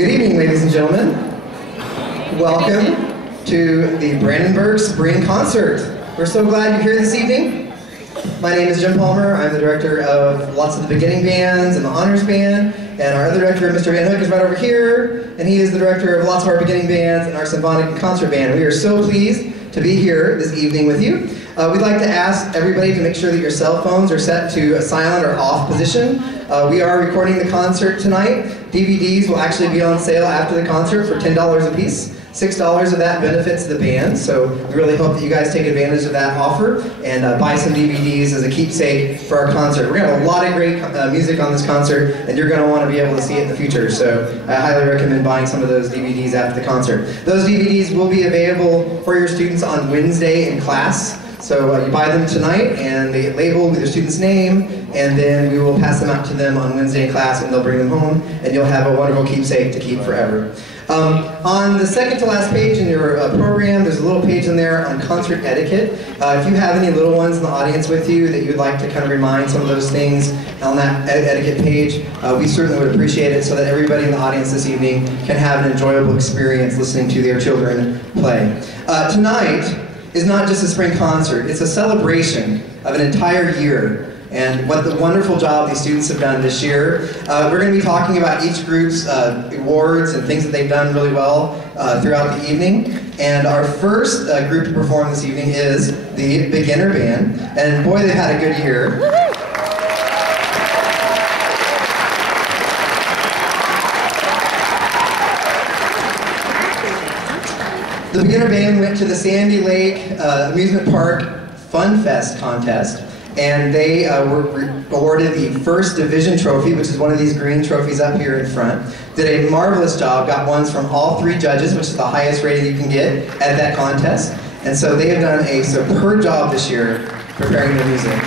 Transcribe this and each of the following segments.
Good evening, ladies and gentlemen. Welcome to the Brandenburg Spring Concert. We're so glad you're here this evening. My name is Jim Palmer. I'm the director of lots of the beginning bands and the honors band. And our other director, Mr. Van Hook, is right over here. And he is the director of lots of our beginning bands and our symphonic and concert band. We are so pleased to be here this evening with you. We'd like to ask everybody to make sure that your cell phones are set to a silent or off position. We are recording the concert tonight. DVDs will actually be on sale after the concert for $10 a piece. $6 of that benefits the band, so we really hope that you guys take advantage of that offer and buy some DVDs as a keepsake for our concert. We're going to have a lot of great music on this concert, and you're going to want to be able to see it in the future, so I highly recommend buying some of those DVDs after the concert. Those DVDs will be available for your students on Wednesday in class. So you buy them tonight, and they get labeled with your student's name, and then we will pass them out to them on Wednesday in class, and they'll bring them home, and you'll have a wonderful keepsake to keep forever. On the second to last page in your program, there's a little page in there on concert etiquette. If you have any little ones in the audience with you that you'd like to kind of remind some of those things on that etiquette page, we certainly would appreciate it so that everybody in the audience this evening can have an enjoyable experience listening to their children play. Tonight is not just a spring concert, it's a celebration of an entire year and what the wonderful job these students have done this year. We're going to be talking about each group's awards and things that they've done really well throughout the evening. And our first group to perform this evening is the beginner band. And boy, they've had a good year. The beginner band went to the Sandy Lake Amusement Park Fun Fest contest, and they were awarded the first division trophy, which is one of these green trophies up here in front. Did a marvelous job, got ones from all three judges, which is the highest rating you can get at that contest. And so they have done a superb job this year preparing their music.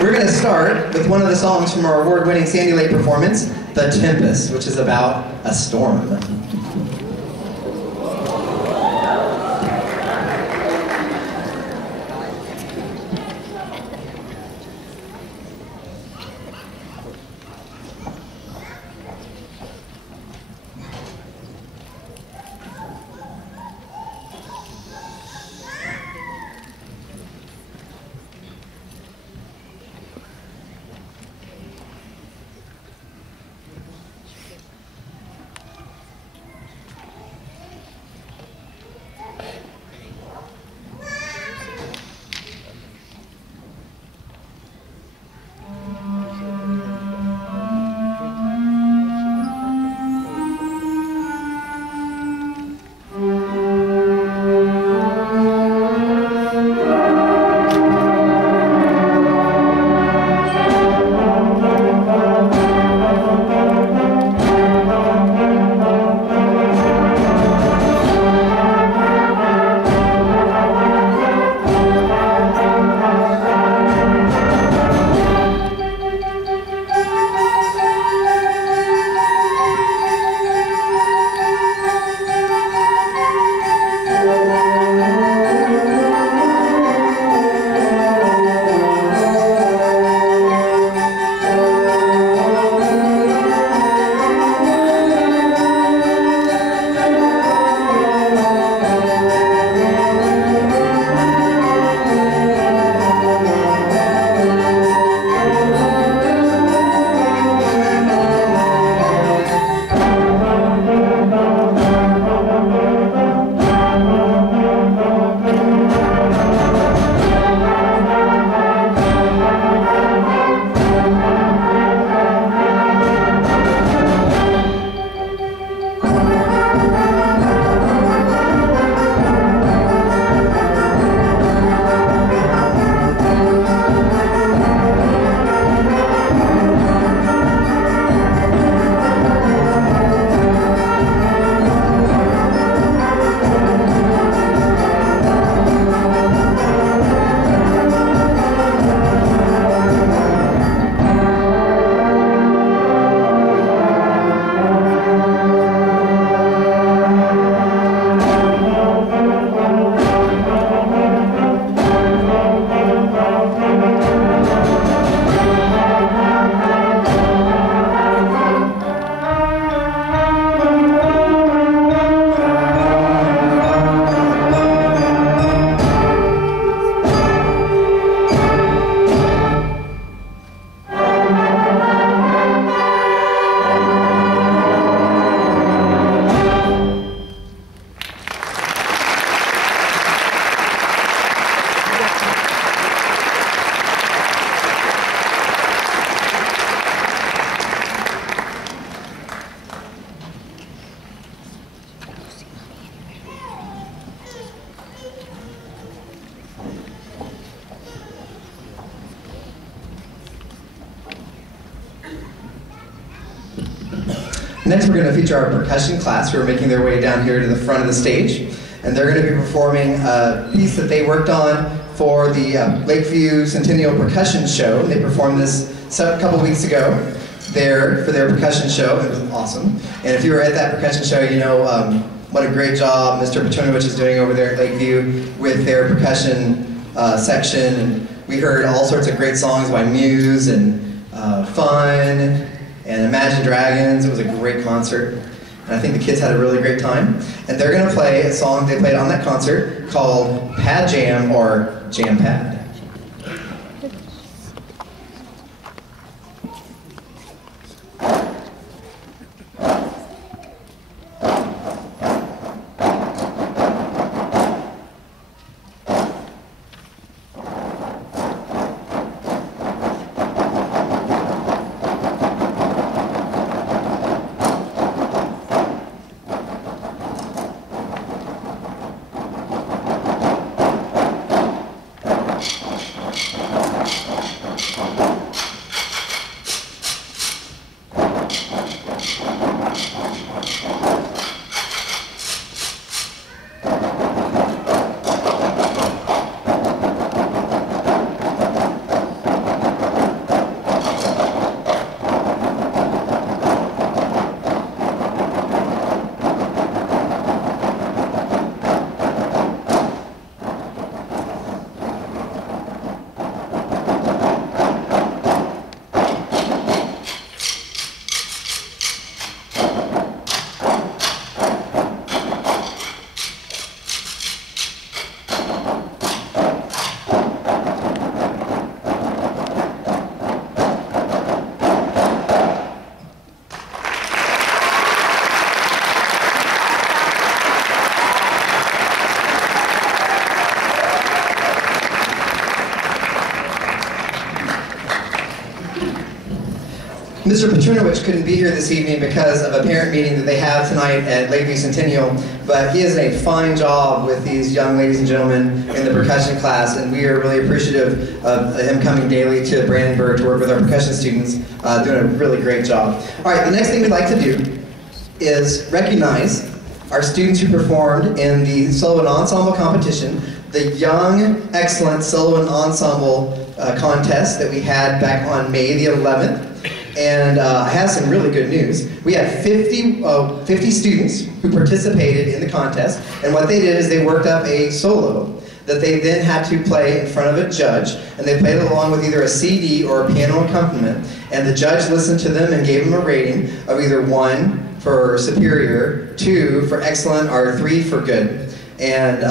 We're going to start with one of the songs from our award-winning Sandy Lake performance, The Tempest, which is about a storm. Next, we're going to feature our percussion class who are making their way down here to the front of the stage. And they're going to be performing a piece that they worked on for the Lakeview Centennial Percussion Show. They performed this a couple weeks ago there for their percussion show. It was awesome. And if you were at that percussion show, you know what a great job Mr. Petrunovich is doing over there at Lakeview with their percussion section. And we heard all sorts of great songs by Muse and Fun and Imagine Dragons. It was a great concert. And I think the kids had a really great time. And they're going to play a song they played on that concert called Pad Jam or Jam Pad. Mr. Petrunovich couldn't be here this evening because of a parent meeting that they have tonight at Lakeview Centennial, but he has done a fine job with these young ladies and gentlemen in the percussion class, and we are really appreciative of him coming daily to Brandenburg to work with our percussion students, doing a really great job. All right, the next thing we'd like to do is recognize our students who performed in the solo and ensemble competition, the Young Excellent Solo and Ensemble contest that we had back on May the 11th. And I have some really good news. We had 50 students who participated in the contest, and what they did is they worked up a solo that they then had to play in front of a judge, and they played it along with either a CD or a piano accompaniment, and the judge listened to them and gave them a rating of either 1 for superior, 2 for excellent, or 3 for good. And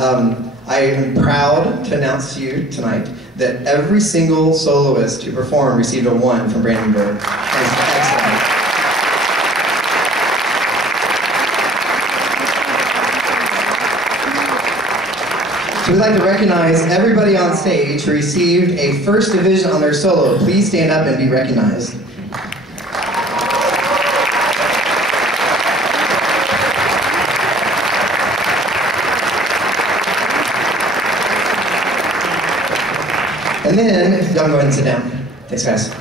I am proud to announce to you tonight that every single soloist who performed received a 1 from Brandenburg. That is excellent. So we'd like to recognize everybody on stage who received a first division on their solo. Please stand up and be recognized. And then, y'all can go ahead and sit down. Thanks, guys.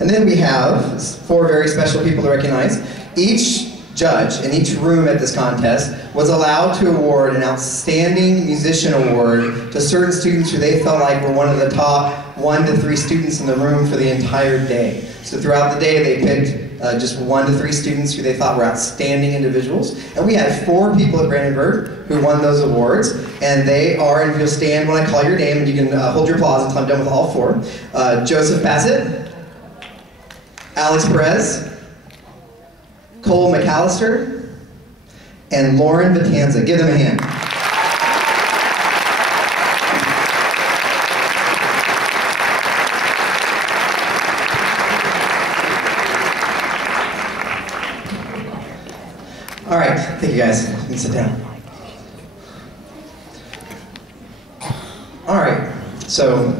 And then we have 4 very special people to recognize. Each judge in each room at this contest was allowed to award an Outstanding Musician Award to certain students who they felt like were one of the top 1 to 3 students in the room for the entire day. So throughout the day, they picked just 1 to 3 students who they thought were outstanding individuals. And we had 4 people at Brandenburg who won those awards. And they are, and you'll stand when I call your name, and you can hold your applause until I'm done with all 4. Joseph Bassett, Alex Perez, Cole McAllister, and Lauren Vitanza. Give them a hand. All right, thank you guys. You can sit down. All right, so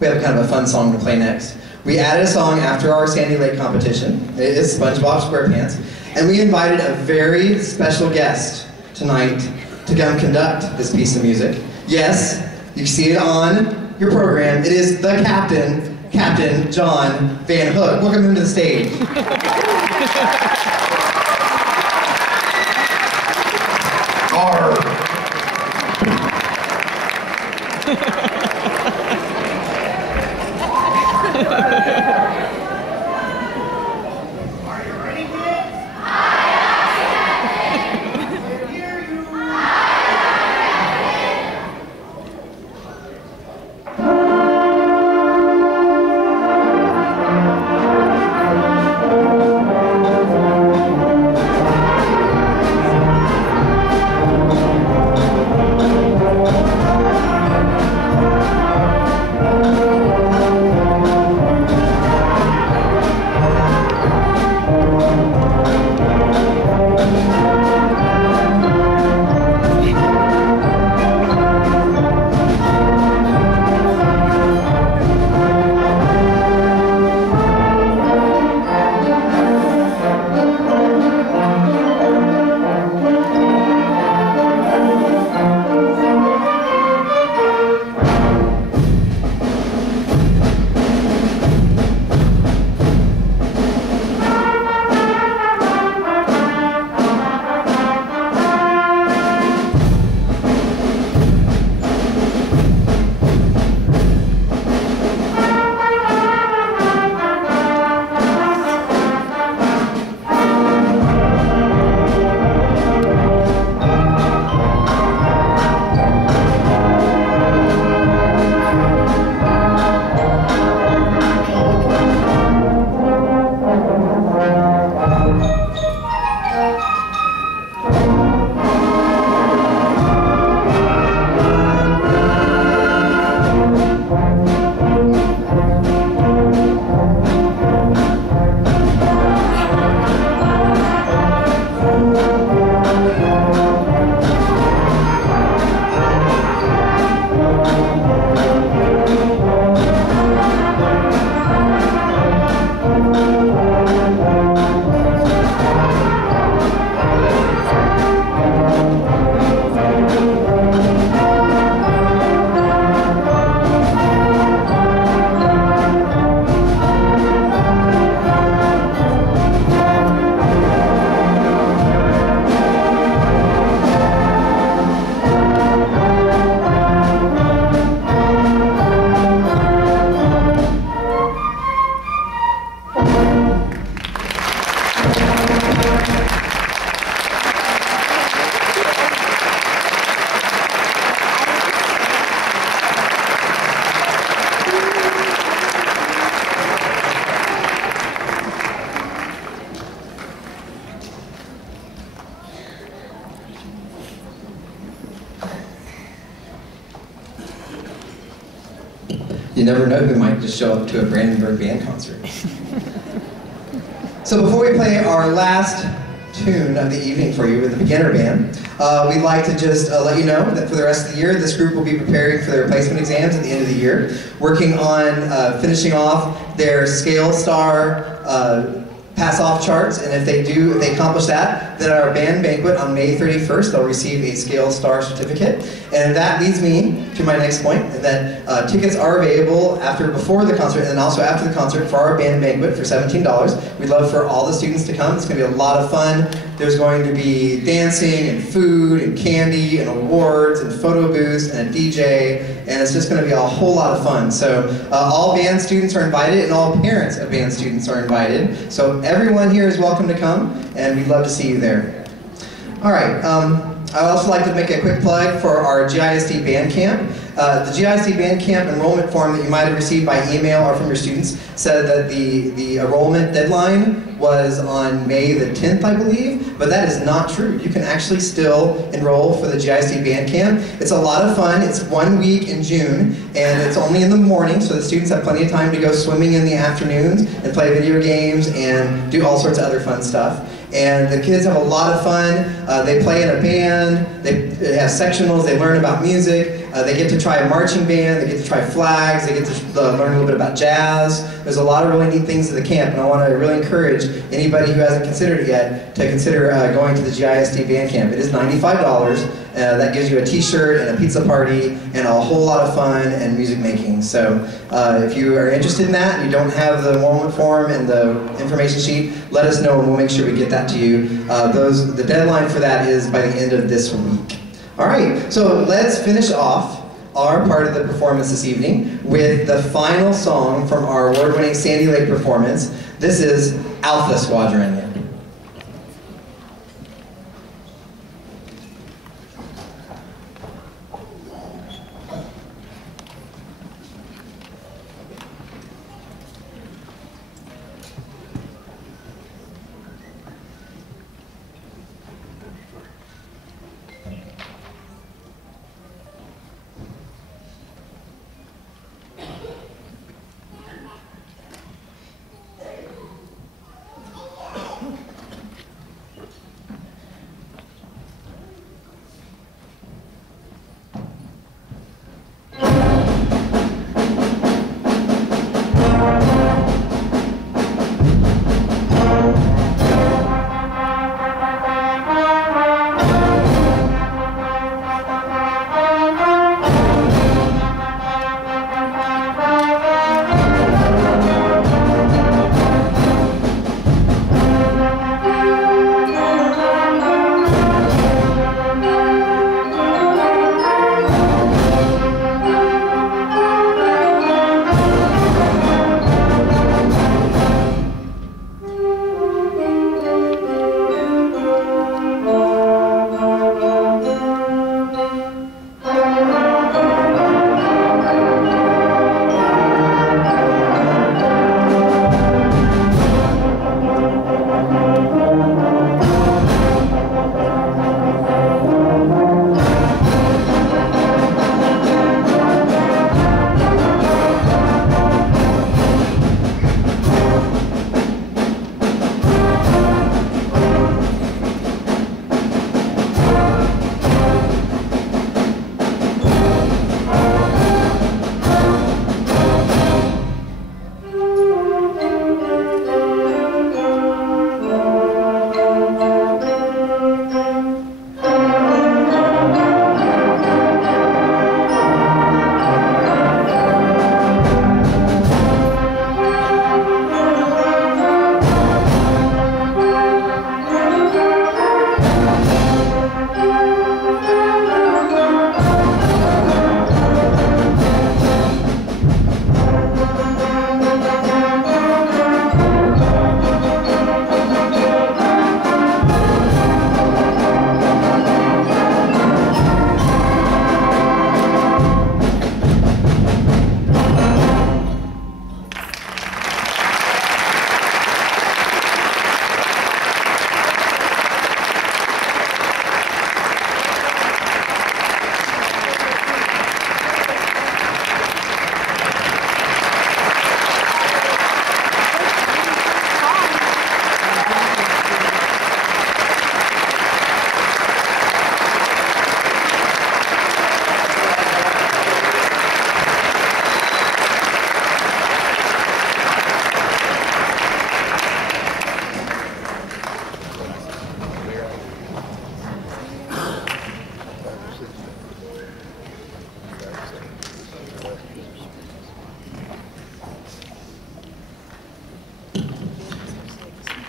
we have kind of a fun song to play next. We added a song after our Sandy Lake competition. It is SpongeBob SquarePants. And we invited a very special guest tonight to come conduct this piece of music. Yes, you see it on your program. It is the Captain, Captain John Van Hook. Welcome him to the stage. You never know who might just show up to a Brandenburg band concert. So before we play our last tune of the evening for you with the beginner band, we'd like to just let you know that for the rest of the year, this group will be preparing for their placement exams at the end of the year, working on finishing off their Scale Star pass-off charts, and if they accomplish that, then at our band banquet on May 31st, they'll receive a Scale Star certificate. And that leads me to my next point, that tickets are available before the concert and then also after the concert for our band banquet for $17. We'd love for all the students to come. It's going to be a lot of fun. There's going to be dancing and food and candy and awards and photo booths and a DJ, and it's just going to be a whole lot of fun. So all band students are invited, and all parents of band students are invited. So everyone here is welcome to come, and we'd love to see you there. All right. I'd also like to make a quick plug for our GISD Band Camp. The GISD Band Camp enrollment form that you might have received by email or from your students said that the enrollment deadline was on May the 10th, I believe, but that is not true. You can actually still enroll for the GISD Band Camp. It's a lot of fun. It's 1 week in June, and it's only in the morning, so the students have plenty of time to go swimming in the afternoons and play video games and do all sorts of other fun stuff. And the kids have a lot of fun. They play in a band, they have sectionals, they learn about music, they get to try a marching band, they get to try flags, they get to learn a little bit about jazz. There's a lot of really neat things at the camp, and I want to really encourage anybody who hasn't considered it yet to consider going to the GISD Band Camp. It is $95, That gives you a t-shirt and a pizza party and a whole lot of fun and music making. So if you are interested in that and you don't have the enrollment form and the information sheet, let us know and we'll make sure we get that to you. The deadline for that is by the end of this week. All right, so let's finish off our part of the performance this evening with the final song from our award-winning Sandy Lake performance. This is Alpha Squadron.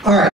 All right.